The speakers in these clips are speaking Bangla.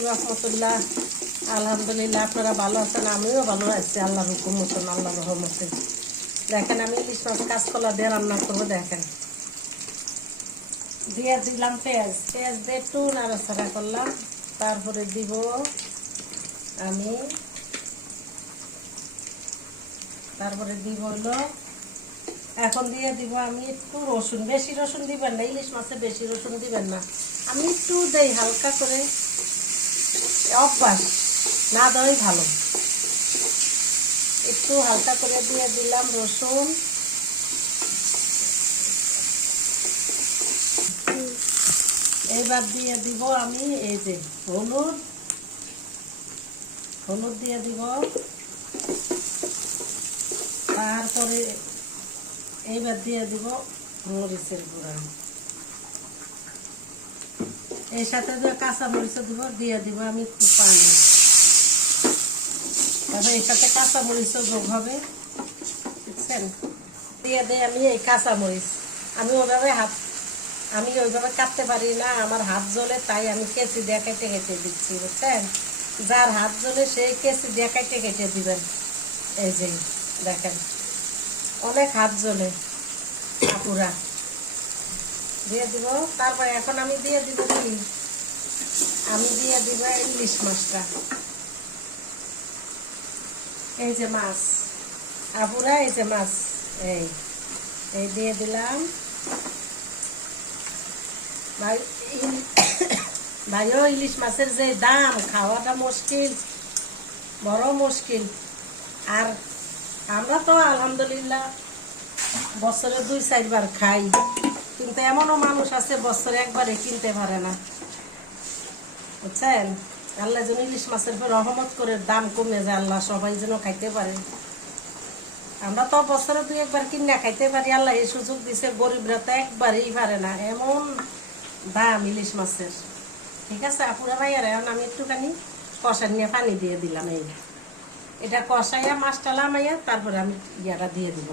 আলাইকুম রহমতুল্লাহ। আলহামদুলিল্লাহ, আপনারা ভালো আছেন? আমিও ভালো আছি আল্লাহর হুকুম মতন, আল্লাহর রহমতে। দেখেন আমি ইলিশ মাছ কাঁচকলা দিয়ে রান্না করবো। দেখেন দিয়ে দিলাম পেঁয়াজ দিয়ে একটু নাড়াচাড়া করলাম। তারপরে দিব আমি হলো এখন দিয়ে দিব আমি একটু রসুন। বেশি রসুন দিবেন না, ইলিশ মাছে বেশি রসুন দিবেন না। আমি একটু দেই হালকা করে, অভ্যাস না দেওয়াই ভালো। একটু হালকা করে দিয়ে দিলাম রসুন। এইবার দিয়ে দিব আমি এই যে হলুদ দিয়ে দিব। তারপরে এইবার দিয়ে দিব মরিচের গুঁড়া। এর সাথে কাঁচা মরিচও দিয়ে দিব আমি একটু পানি। তারপরে এর সাথে কাঁচা মরিচও যোগ হবে, বুঝছেন? দিয়ে দিই আমি এই কাঁচা মরিচ। আমি ওইভাবে কাটতে পারি না, আমার হাত জ্বলে, তাই আমি কেচি দিয়ে কেটে কেটে দিচ্ছি, বুঝছেন? যার হাত জ্বলে সেই কেচি দিয়ে কেটে কেটে দিবেন। এই যে দেখেন অনেক হাত জ্বলে আপুরা। দিয়ে দিব। তারপরে এখন আমি দিয়ে দিব কি, আমি দিয়ে দিব ইলিশ মাছটা। এই যে মাছ আপুরা, এই যে মাছ, এই দিয়ে দিলাম। ভাইও ইলিশ মাছের যে দাম, খাওয়াটা মুশকিল, বড় মুশকিল। আর আমরা তো আলহামদুলিল্লাহ বছরে 2-4 বার খাই, কিন্তু এমনও মানুষ আছে বছরে একবারে কিনতে পারে না, বুঝছেন? আল্লাহ যেন ইলিশ মাছের উপর রহমত করে দাম কমে যায়, আল্লাহ সবাই যেন খাইতে পারে। আমরা তো বছরে 2-1 বার কিনে খাইতে পারি, আল্লাহ এই সুযোগ দিছে। গরিবরা তো একবারেই পারে না, এমন দাম ইলিশ মাছের। ঠিক আছে আপুরা ভাইয়ারা, এখন আমি একটুখানি কষা নিয়ে পানি দিয়ে দিলাম। এটা কষাইয়া মাছটা লামাইয়া তারপরে আমি ইয়াটা দিয়ে দিব,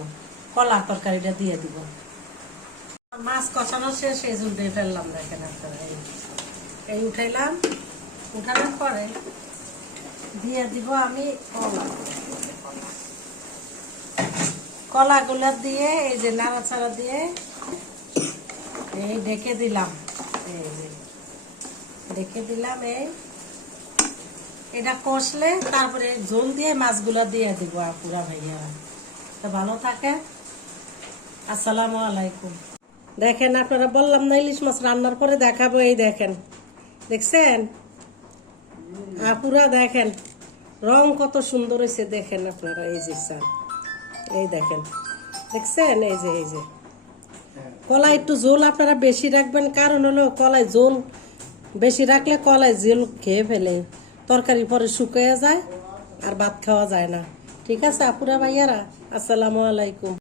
কলা তরকারিটা দিয়ে দিব। মাছ কষানো শেষ, এই জল দিয়ে ফেললাম। দেখেন আপনারা, এই উঠাইলাম। উঠানোর পরে দিয়ে দিব আমি কলাগুলা দিয়ে এই যে নাড়াচাড়া দিয়ে এই ঢেকে দিলাম। এই যে ঢেকে দিলাম। এটা কষলে তারপরে ঝোল দিয়ে মাছগুলা দিয়ে দিব আপুরা ভাইয়া। তো ভালো থাকে। আসসালামু আলাইকুম। দেখেন আপনারা, বললাম না ইলিশ মাছ রান্নার পরে দেখাবো। এই দেখেন, দেখছেন আপুরা? দেখেন রং কত সুন্দর হয়েছে, দেখেন আপনারা। এই যে স্যার, এই দেখেন, দেখছেন? এই যে কলাই একটু ঝোল আপনারা বেশি রাখবেন, কারণ হলো কলাই ঝোল বেশি রাখলে কলাই ঝোল খেয়ে ফেলে, তরকারি পরে শুকিয়ে যায় আর ভাত খাওয়া যায় না। ঠিক আছে আপুরা ভাইয়ারা, আসসালামু আলাইকুম।